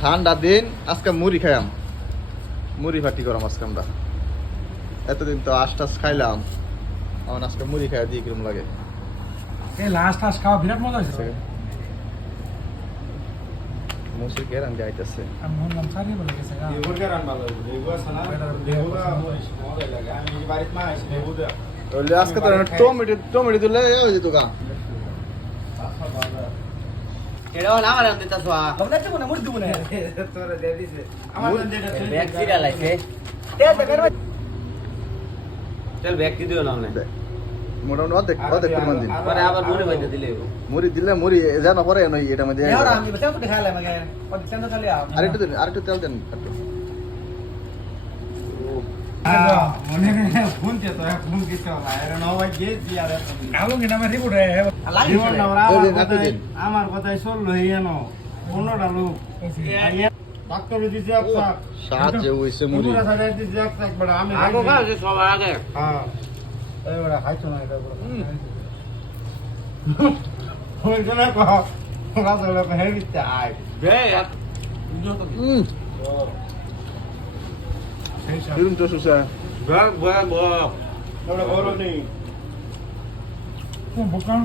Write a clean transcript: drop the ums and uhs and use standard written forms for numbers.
ঠান্ডা দিন আজকে মুড়ি খাইলাম, মুড়ি ফাটি করাম আজকে আমরা। এতদিন তো আশ টাস খাইলাম, আমার আজকে মুড়ি খাই দিয়ে কিরম লাগে। খাওয়া বিরাট মজা হয়েছে। মুসি গেরান যাইতেছে। আমি বললাম সারি বলে গেছে আজকে তো টমেটো টমেটো দিলে হয়ে যেত গা। আমার দিতা সোয়া মুড়ি দিব না তোরে দে দিছে আমার ব্যাগ সিরা লাইছে চল ব্যাগ কি দিও না আমনে মোটামুটি অর্ধেক অর্ধেক পরিমাণ দিন। পরে আবার মুড়ি বাইতে দিলে মুড়ি দিলে মুড়ি যেন পরে নই এটা মধ্যে আমি বসে তো দেখালে আমাকে ওই সেন্টার চলে আ আরেকটু দিন, আরেকটু তেল দেন একটু। মনে ফোন তে তো ফোন কিতে হলা এর 9 বাজে দিয়া রে আলো কি নামে রিপোর্ট হে জীবন না আমার কথাই চললো হেয়ানো 15টা লোক ডাক্তার দিছে আপসা স্বাদ যে হইছে মুড়ি। পুরা সাড়ে দিছে আপসা বড় আমি আগে কাছে সবার আগে হ্যাঁ এই বড় খাইছো না এটা বড় ওই জন্য কো রাতে লোক হেবিতে আই বে কিরম তো সুসা বে বে বে ওটা বড় নেই কোন বকান